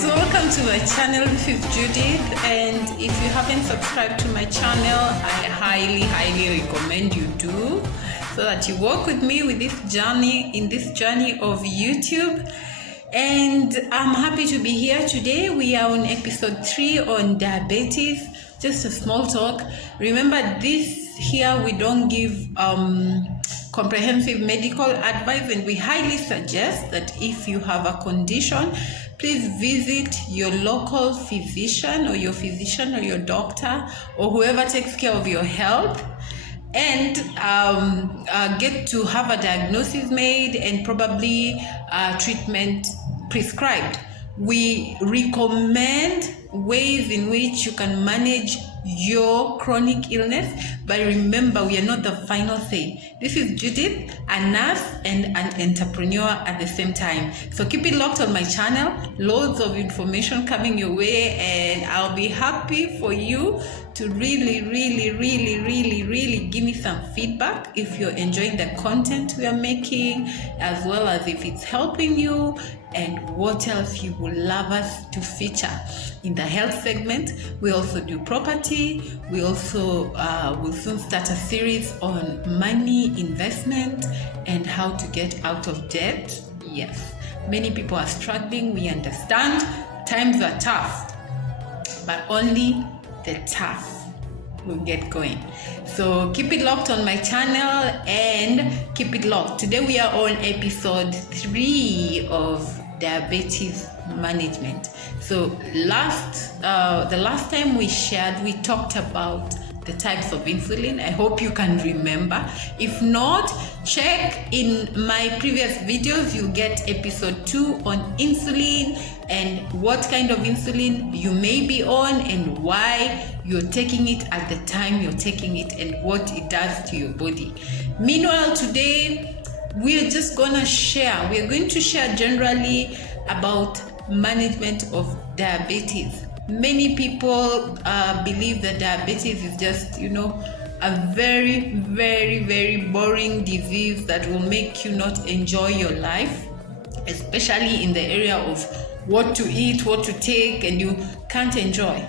guys, welcome to my channel. This is Judith, and if you haven't subscribed to my channel, I highly recommend you do, so that you walk with me with this journey of YouTube. And I'm happy to be here today. We are on episode 3 on diabetes. Just a small talk. Remember, this here we don't give comprehensive medical advice, and we highly suggest that if you have a condition, please visit your local physician or your doctor or whoever takes care of your health, and get to have a diagnosis made and probably treatment prescribed. We recommend ways in which you can manage your chronic illness, but remember, we are not the final say. This is Judith, a nurse and an entrepreneur at the same time. So keep it locked on my channel. Loads of information coming your way, and I'll be happy for you to really give me some feedback if you're enjoying the content we are making, as well as if it's helping you, and what else you would love us to feature. In the health segment, we also do property. We also will soon start a series on money, investment, and how to get out of debt. Yes, many people are struggling. We understand times are tough, but only the tough will get going. So keep it locked on my channel and keep it locked. Today we are on episode 3 of diabetes management. So the last time we shared, we talked about the types of insulin. I hope you can remember. If not, check in my previous videos. You'll get episode 2 on insulin and what kind of insulin you may be on and why you're taking it at the time you're taking it and what it does to your body. Meanwhile, today we're going to share generally about management of diabetes. Many people believe that diabetes is just, a very boring disease that will make you not enjoy your life, especially in the area of what to eat, what to take, and you can't enjoy.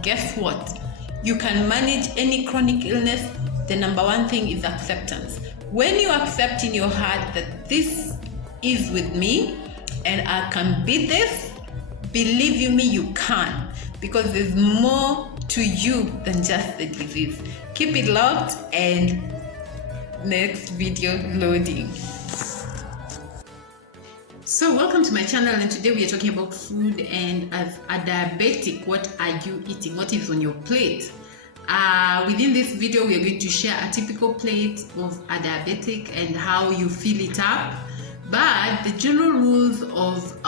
Guess what? You can manage any chronic illness. The number one thing is acceptance. When you accept in your heart that this is with me and I can beat this, believe you me, you can, because there's more to you than just the disease. Keep it locked, and next video loading. So welcome to my channel, and today we are talking about food. And as a diabetic, what are you eating? What is on your plate? Within this video, we are going to share a typical plate of a diabetic and how you fill it up. But the general rules of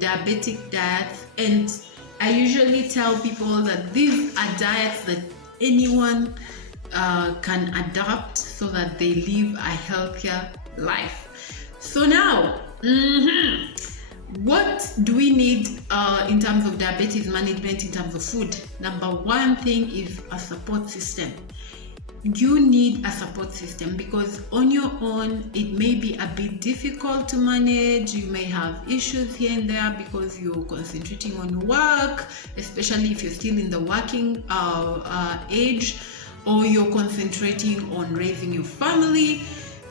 diabetic diets, and I usually tell people that these are diets that anyone can adapt so that they live a healthier life. So now, what do we need in terms of diabetes management, in terms of food? Number one thing is a support system. You need a support system, because on your own it may be a bit difficult to manage. You may have issues here and there because you're concentrating on work, especially if you're still in the working age, or you're concentrating on raising your family.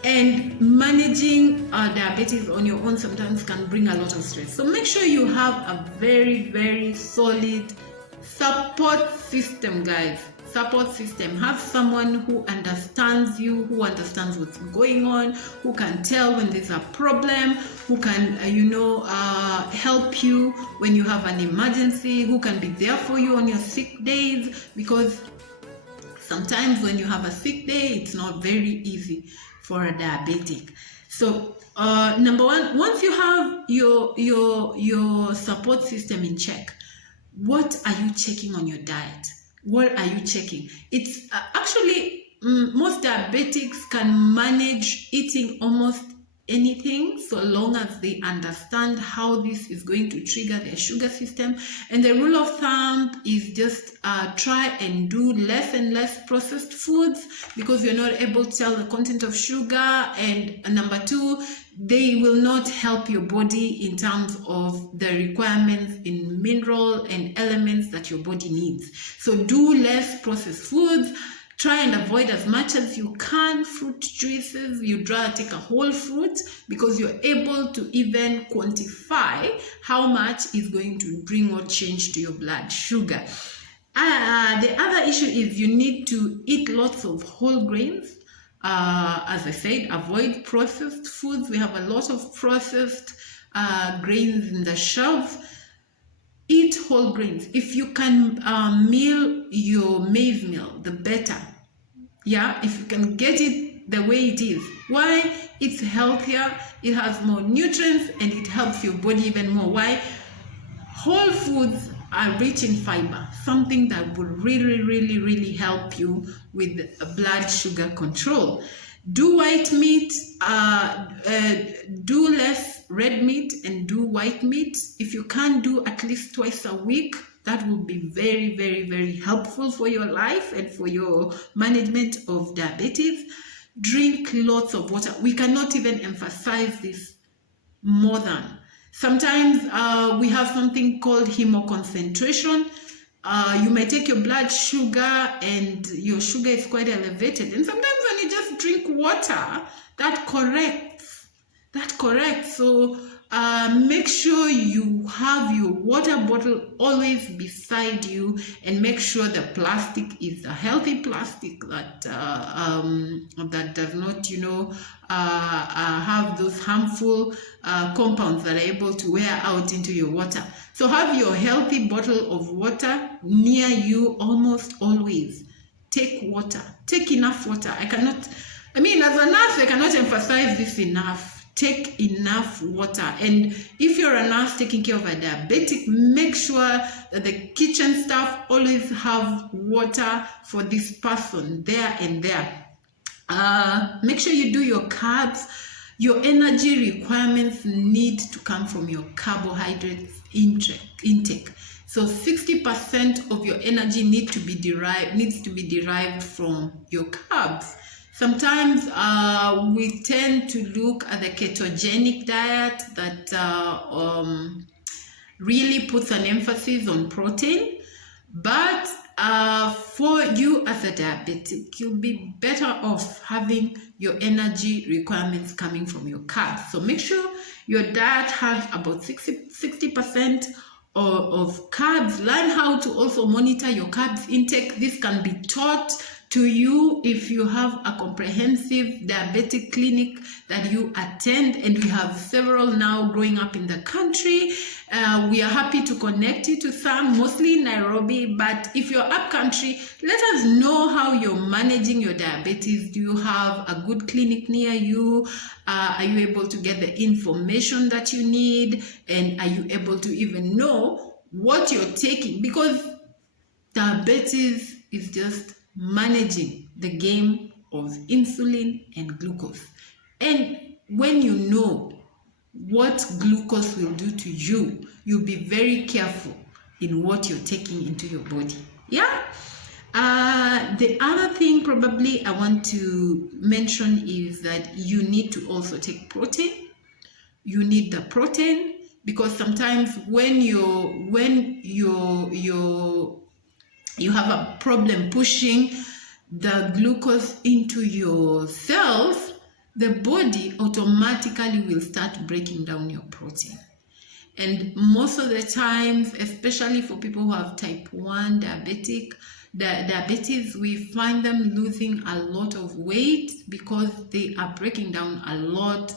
And managing diabetes on your own sometimes can bring a lot of stress. So make sure you have a very solid support system, guys. Support system. Have someone who understands you, who understands what's going on, who can tell when there's a problem, who can help you when you have an emergency, who can be there for you on your sick days, because sometimes when you have a sick day, it's not very easy for a diabetic. So number one, once you have your support system in check, what are you checking on your diet? What are you checking? It's actually most diabetics can manage eating almost anything so long as they understand how this is going to trigger their sugar system. And the rule of thumb is just try and do less and less processed foods, because you're not able to tell the content of sugar. And number two, they will not help your body in terms of the requirements in mineral and elements that your body needs. So do less processed foods. Try and avoid as much as you can fruit juices. You'd rather take a whole fruit, because you're able to even quantify how much is going to bring or change to your blood sugar. The other issue is you need to eat lots of whole grains. As I said, avoid processed foods. We have a lot of processed grains in the shelves. Eat whole grains. If you can meal your maize meal, the better. Yeah, if you can get it the way it is. Why? It's healthier, it has more nutrients, and it helps your body even more. Why? Whole foods are rich in fiber, something that will really help you with blood sugar control. Do white meat, do less red meat and do white meat. If you can do at least twice a week, that will be very helpful for your life and for your management of diabetes. Drink lots of water. We cannot even emphasize this more than. Sometimes we have something called hemoconcentration. You may take your blood sugar and your sugar is quite elevated. And sometimes when you just drink water, that corrects. So make sure you have your water bottle always beside you, and make sure the plastic is a healthy plastic that that does not, have those harmful compounds that are able to wear out into your water. So have your healthy bottle of water near you almost always. Take water. Take enough water. As a nurse, I cannot emphasize this enough. Take enough water. And if you're a nurse taking care of a diabetic, make sure that the kitchen staff always have water for this person there and there. Make sure you do your carbs. Your energy requirements need to come from your carbohydrates intake. So 60% of your energy needs to be derived from your carbs. Sometimes we tend to look at the ketogenic diet that really puts an emphasis on protein, but for you as a diabetic, you'll be better off having your energy requirements coming from your carbs. So make sure your diet has about 60% of carbs. Learn how to also monitor your carbs intake. This can be taught to you if you have a comprehensive diabetic clinic that you attend, and we have several now growing up in the country. We are happy to connect you to some, mostly in Nairobi, but if you're up country, let us know how you're managing your diabetes. Do you have a good clinic near you? Are you able to get the information that you need? And are you able to even know what you're taking? Because diabetes is just managing the game of insulin and glucose. And when you know what glucose will do to you, you'll be very careful in what you're taking into your body. Yeah. The other thing probably I want to mention is that you need to also take protein. You need the protein, because sometimes when you have a problem pushing the glucose into your cells, the body automatically will start breaking down your protein. And most of the times, especially for people who have type 1 diabetes, we find them losing a lot of weight because they are breaking down a lot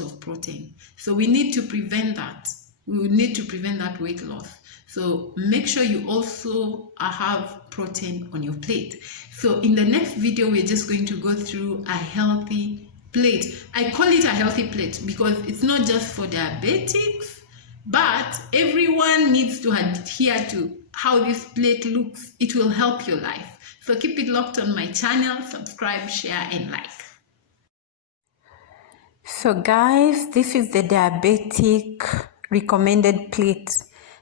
of protein. So we need to prevent that. We need to prevent that weight loss. So make sure you also have protein on your plate. So in the next video, we're just going to go through a healthy plate. I call it a healthy plate because it's not just for diabetics, but everyone needs to adhere to how this plate looks. It will help your life. So keep it locked on my channel, subscribe, share, and like. So guys, this is the diabetic recommended plate.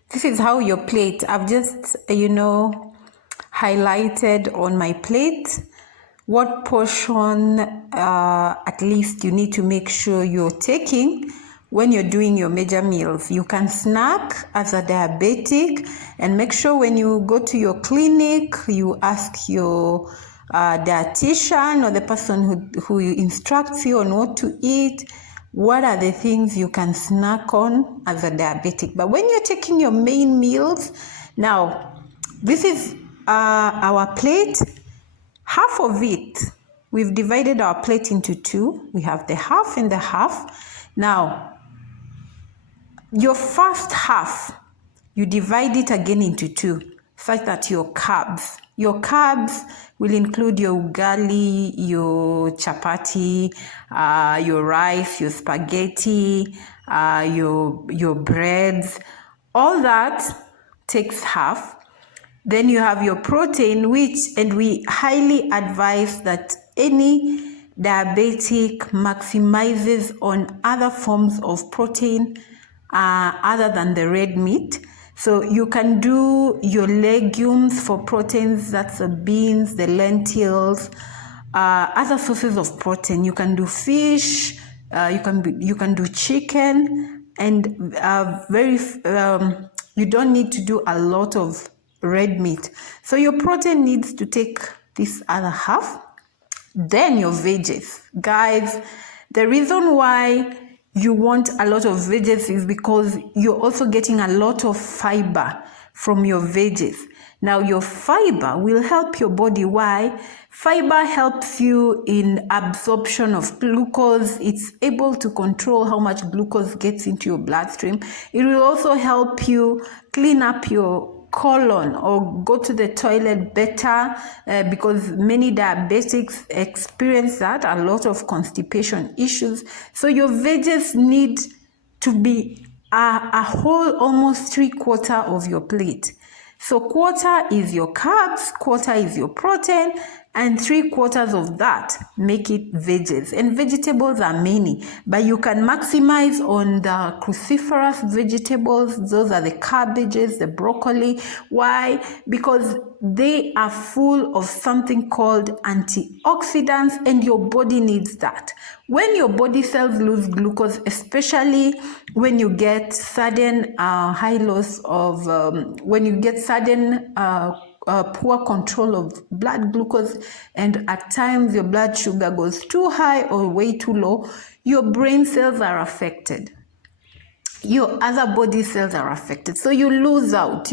This is how your plate, I've just, highlighted on my plate what portion at least you need to make sure you're taking when you're doing your major meals. You can snack as a diabetic, and make sure when you go to your clinic, you ask your dietitian or the person who instructs you on what to eat, what are the things you can snack on as a diabetic. But when you're taking your main meals, now this is our plate. Half of it, we've divided our plate into two. We have the half and the half. Now, your first half, you divide it again into two, such that your carbs will include your ugali, your chapati, your rice, your spaghetti, your breads. All that takes half. Then you have your protein, and we highly advise that any diabetic maximizes on other forms of protein other than the red meat. So you can do your legumes for proteins, that's the beans, the lentils, other sources of protein. You can do fish, you can do chicken, and you don't need to do a lot of red meat. So your protein needs to take this other half. Then your veggies. Guys, the reason why you want a lot of veggies is because you're also getting a lot of fiber from your veggies. Now your fiber will help your body. Why? Fiber helps you in absorption of glucose. It's able to control how much glucose gets into your bloodstream. It will also help you clean up your colon or go to the toilet better, because many diabetics experience that, a lot of constipation issues. So your veggies need to be a whole, almost 3/4 of your plate. So 1/4 is your carbs, 1/4 is your protein, and 3/4 of that make it veggies. And vegetables are many, but you can maximize on the cruciferous vegetables. Those are the cabbages, the broccoli. Why? Because they are full of something called antioxidants, and your body needs that. When your body cells lose glucose, especially when you get sudden high loss of, when you get sudden poor control of blood glucose, and at times your blood sugar goes too high or way too low, your brain cells are affected. Your other body cells are affected. So you lose out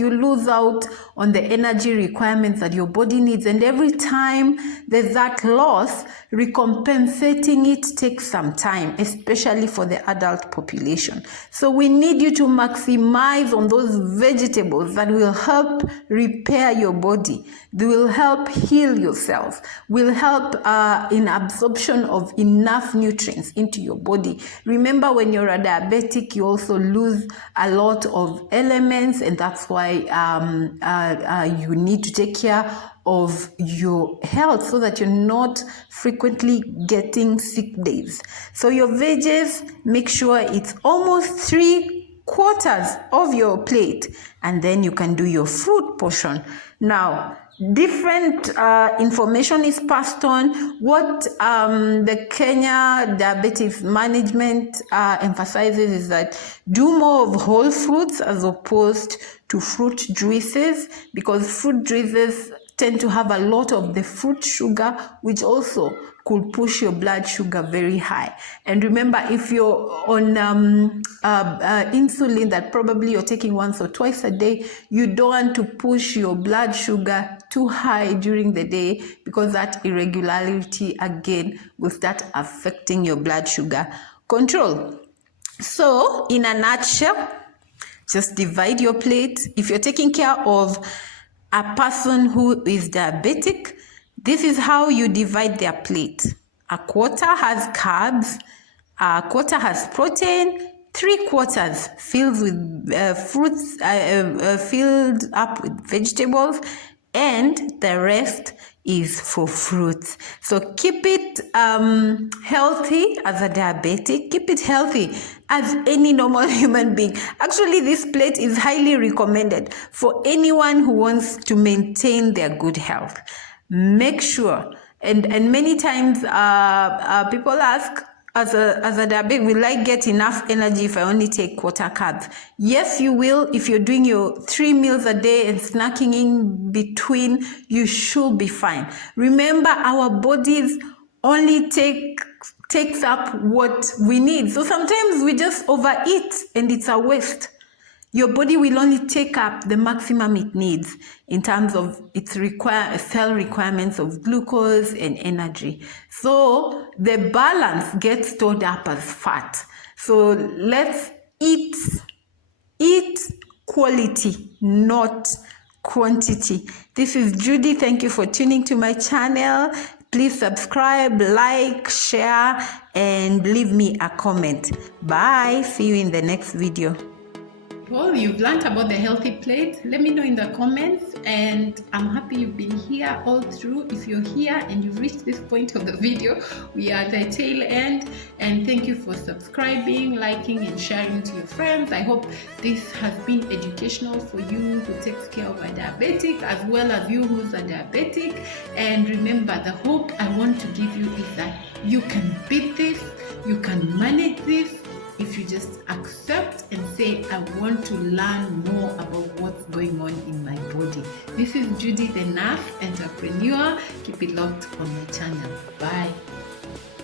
on the energy requirements that your body needs. And every time there's that loss, recompensating it takes some time, especially for the adult population. So we need you to maximize on those vegetables that will help repair your body. They will help heal yourself, will help in absorption of enough nutrients into your body. Remember, when you're a diabetic, you also lose a lot of elements, and that's why you need to take care of your health so that you're not frequently getting sick days. So your veggies, make sure it's almost 3/4 of your plate, and then you can do your fruit portion. Now, different information is passed on. What the Kenya Diabetes Management emphasizes is that do more of whole fruits as opposed to fruit juices, because fruit juices tend to have a lot of the fruit sugar, which also could push your blood sugar very high. And remember, if you're on insulin that probably you're taking once or twice a day, you don't want to push your blood sugar too high during the day, because that irregularity again will start affecting your blood sugar control. So in a nutshell, just divide your plate. If you're taking care of a person who is diabetic, this is how you divide their plate. 1/4 has carbs, 1/4 has protein, 3/4 filled with fruits, filled up with vegetables, and the rest is for fruits. So keep it healthy as a diabetic. Keep it healthy as any normal human being. Actually, this plate is highly recommended for anyone who wants to maintain their good health. Make sure, and many times people ask, as a diabetic, will I get enough energy if I only take quarter carbs? Yes, you will. If you're doing your 3 meals a day and snacking in between, you should be fine. Remember, our bodies only takes up what we need. So sometimes we just overeat and it's a waste. Your body will only take up the maximum it needs in terms of its cell requirements of glucose and energy. So the balance gets stored up as fat. So let's eat quality, not quantity. This is Judy. Thank you for tuning to my channel. Please subscribe, like, share, and leave me a comment. Bye. See you in the next video. Well, you've learned about the healthy plate. Let me know in the comments, and I'm happy you've been here all through. If you're here and you've reached this point of the video, we are at the tail end, and thank you for subscribing, liking, and sharing to your friends. I hope this has been educational for you who takes care of a diabetic as well as you who's a diabetic. And remember, the hope I want to give you is that you can beat this, you can manage this, if you just accept and say, I want to learn more about what's going on in my body. This is Judy, the nurse entrepreneur. Keep it locked on my channel. Bye.